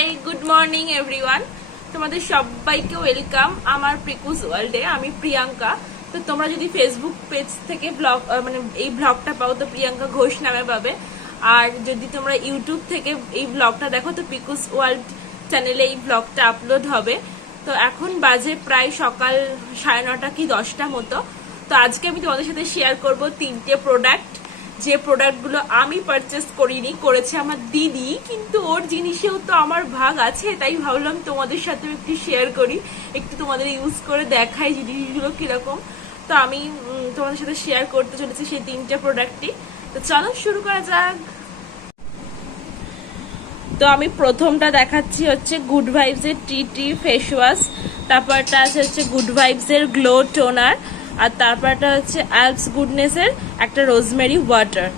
High, good morning everyone. তোমাদের সবাইকে welcome আমার প্রিকুস ওয়ার্ল্ডে। আমি প্রিয়াঙ্কা। তো তোমরা যদি ফেসবুক পেজ থেকে ব্লগ মানে এই ব্লগটা পাও তো প্রিয়াঙ্কা ঘোষ নামে পাবে। আর যদি তোমরা ইউটিউব থেকে এই ব্লগটা দেখো তো প্রিকুস ওয়ার্ল্ড চ্যানেলে এই ব্লগটা আপলোড হবে। তো এখন বাজে প্রায় সকাল 9:30 কি 10টা মতো। তো আজকে আমি তোমাদের সাথে শেয়ার করব 3টে প্রোডাক্ট, যে প্রোডাক্টগুলো আমি পারচেস করিনি, করেছে আমার দিদি, কিন্তু ওর জিনিসেও তো আমার ভাগ আছে, তাই ভাবলাম তোমাদের সাথে একটু শেয়ার করি, একটু তোমাদের ইউজ করে দেখাই জিনিসগুলো কিরকম। তো আমি তোমাদের সাথে শেয়ার করতে চলেছি সেই 3টে প্রোডাক্টই। তো চলো শুরু করা যাক। তো আমি প্রথমটা দেখাচ্ছি হচ্ছে গুড ভাইবস এর টি ফেস ওয়াশ, তারপরটা আছে হচ্ছে গুড ভাইবস এর গ্লো টোনার, আর তারপরটা হচ্ছে অ্যালপস গুডনেস এর একটা রোজমেরি ওয়াটার।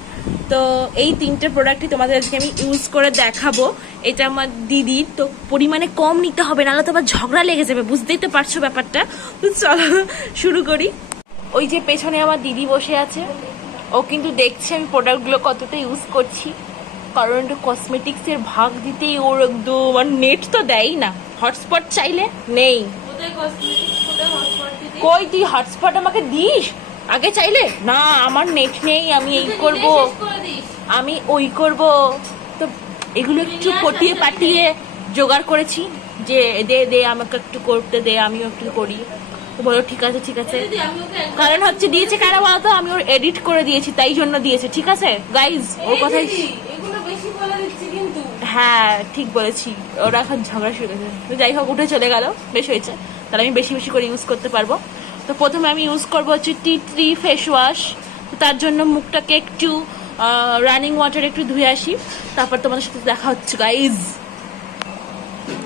তো এই 3টে প্রোডাক্টই তোমাদের আজকে আমি ইউজ করে দেখাবো। এটা আমার দিদির, তো পরিমাণে কম নিতে হবে, নাহলে তো আবার ঝগড়া লেগে যাবে, বুঝতেই তো পারছো ব্যাপারটা। তো চলো শুরু করি। ওই যে পেছনে আমার দিদি বসে আছে, ও কিন্তু দেখছে আমি প্রোডাক্টগুলো কতটা ইউজ করছি, কারণ একটু কসমেটিক্স এর ভাগ দিতেই ওর একদম, আর নেট তো দেয়ই না, হটস্পট চাইলে নেই। কই তুই হটস্পট আমাকে দিস আগে চাইলে? না, আমার নেট নেই, আমি এই করব, আমি ওই করব। তো এগুলো একটু পটিয়ে পাটিয়ে জোগাড় করেছি যে দে দে আমাকে একটু করতে দে, আমিও একটু করি। তো বলো ঠিক আছে ঠিক আছে, কারণ হচ্ছে দিয়েছে কারা বলতো, আমি ওর এডিট করে দিয়েছি তাই জন্য দিয়েছে। ঠিক আছে গাইজ, ওর কথাই। হ্যাঁ ঠিক বলেছি, ওরা এখন ঝগড়া শুরু করেছে। তো যাই হোক, উঠে চলে গেল, বেশ হয়েছে, তাহলে আমি বেশি বেশি করে ইউজ করতে পারবো। তো প্রথমে আমি ইউজ করবো হচ্ছে টি ফেস ওয়াশ। তার জন্য মুখটাকে একটু রানিং ওয়াটারে একটু ধুয়ে আসি, তারপর তোমাদের সাথে দেখা হচ্ছে গাইজ।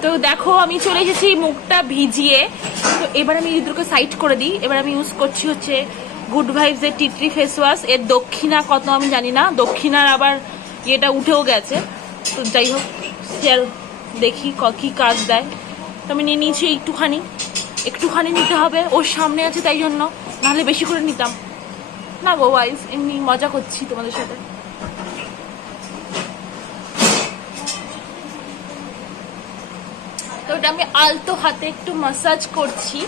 তো দেখো আমি চলে এসেছি মুখটা ভিজিয়ে। তো এবার আমি ইঁদুরকে সাইড করে দিই। এবার আমি ইউজ করছি হচ্ছে গুড ভাইবস এর টি ফেস ওয়াশ। এর দক্ষিণা কত আমি জানি না, দক্ষিণার আবার এটা উঠেও গেছে। তো যাই হোক, দেখি কি কাজ দেয়। তো আমি নিয়ে নিয়েছি একটুখানি নিতে হবে, ওর সামনে আছে তাই জন্য, নাহলে বেশি করে নিতাম না গো ওয়াইফ, এমনি মজা করছি তোমাদের সাথে। তো ওটা আমি আলতো হাতে একটু মাসাজ করছি।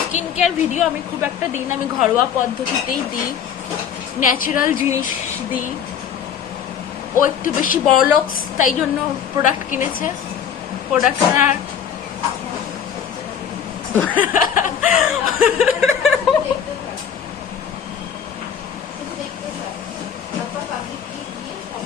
স্কিন কেয়ার ভিডিও আমি খুব একটা দিই না, আমি ঘরোয়া পদ্ধতিতেই দিই, ন্যাচারাল জিনিস দিই। ও একটু বেশি বড়লোকস, তাই জন্য প্রোডাক্ট কিনেছে। প্রোডাক্ট